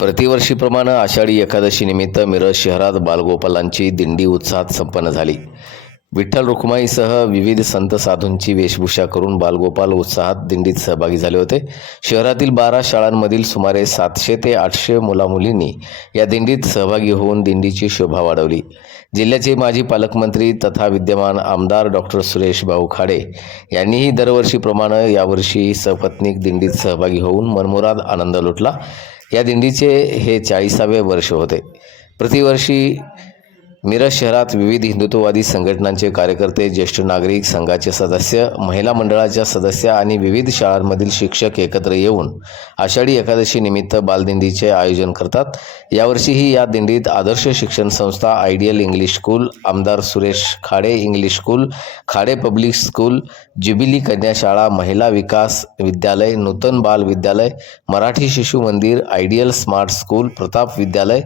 प्रतिवर्षीप्रमाणे आषाढी एकादशीनिमित्त मिरज शहरात बालगोपालांची दिंडी उत्साहात संपन्न झाली. विठ्ठल रुक्माईसह विविध संत साधूंची वेशभूषा करून बालगोपाल उत्साहात दिंडीत सहभागी झाले होते. शहरातील बारा शाळांमधील सुमारे सातशे ते आठशे मुलामुलींनी या दिंडीत सहभागी होऊन दिंडीची शोभा वाढवली. जिल्ह्याचे माजी पालकमंत्री तथा विद्यमान आमदार डॉक्टर सुरेश भाऊ खाडे यांनीही दरवर्षीप्रमाणे यावर्षी सपत्नीक दिंडीत सहभागी होऊन मनमुराद आनंद लुटला. या दिंडीचे हे चाळीसावे वर्ष होते. प्रतिवर्षी मिरज शहरात विविध हिंदुत्ववादी संघटनांचे कार्यकर्ते ज्येष्ठ नागरिक संघाचे सदस्य महिला मंडळाच्या सदस्य आणि विविध शाळांमधील शिक्षक एकत्र येऊन आषाढी एकादशी निमित्त बालदिंडीचे आयोजन करतात. यावर्षीही या दिंडीत आदर्श शिक्षण संस्था आयडियल इंग्लिश स्कूल आमदार Suresh Khade English school Khade public school jubilee कन्या शाळा महिला विकास विद्यालय नूतन बाल विद्यालय मराठी शिशु मंदिर आयडियल स्मार्ट स्कूल प्रताप विद्यालय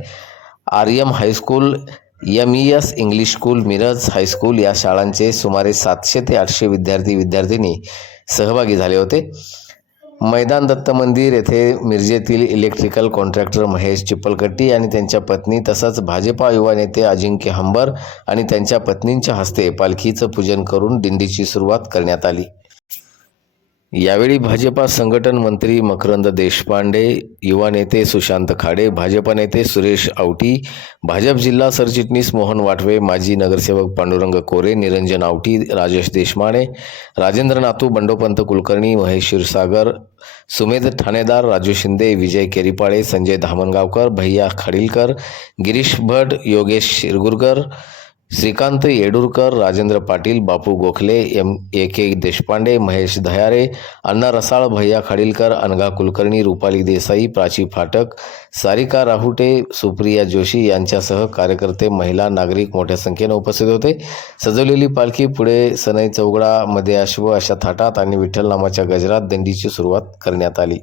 Aryam high school M E S English school Miraj high school या शाळांचे सुमारे सातशे ते आठशे विद्यार्थी विद्यार्थिनी सहभागी झाले होते. मैदान दत्त मंदिर येथे मिरजेतील इलेक्ट्रिकल कॉन्ट्रॅक्टर महेश चिपलकट्टी आणि त्यांच्या पत्नी तसंच भाजपा युवा नेते अजिंक्य हंबर आणि त्यांच्या पत्नींच्या हस्ते पालखीचं पूजन करून दिंडीची सुरुवात करण्यात आली. यावेळी भाजपा संघटन मंत्री मकरंद देशपांडे युवा नेते सुशांत खाडे भाजपा नेते सुरेश आवटी भाजप जिल्हा सरचिटणीस मोहन वाटवे माजी नगरसेवक पांडुरंग कोरे निरंजन आवटी राजेश देशमाने राजेंद्र नातू बंडोपंत कुलकर्णी महेश क्षीरसागर सुमेध ठाणेदार राजू शिंदे विजय Keripale Sanjay Dhamangaonkar Bhaiya Khadilkar Girish Bhat Yogesh Shirgurkar Shrikant Yedurkar Rajendra Patil Bapu Gokhale M A K Deshpande Mahesh Dhayare Anna Rasal भैया खाडीलकर अनघा कुलकर्णी रुपाली देसाई प्राची फाटक सारिका राहुटे सुप्रिया जोशी यांच्यासह कार्यकर्ते महिला नागरिक मोठ्या संख्येने उपस्थित होते. सजवलेली पालखी पुढे सनई चौगडा मध्ये अश्व अशा थाटात आणि विठ्ठल नामाच्या गजरात दिंडीची सुरुवात करण्यात आली.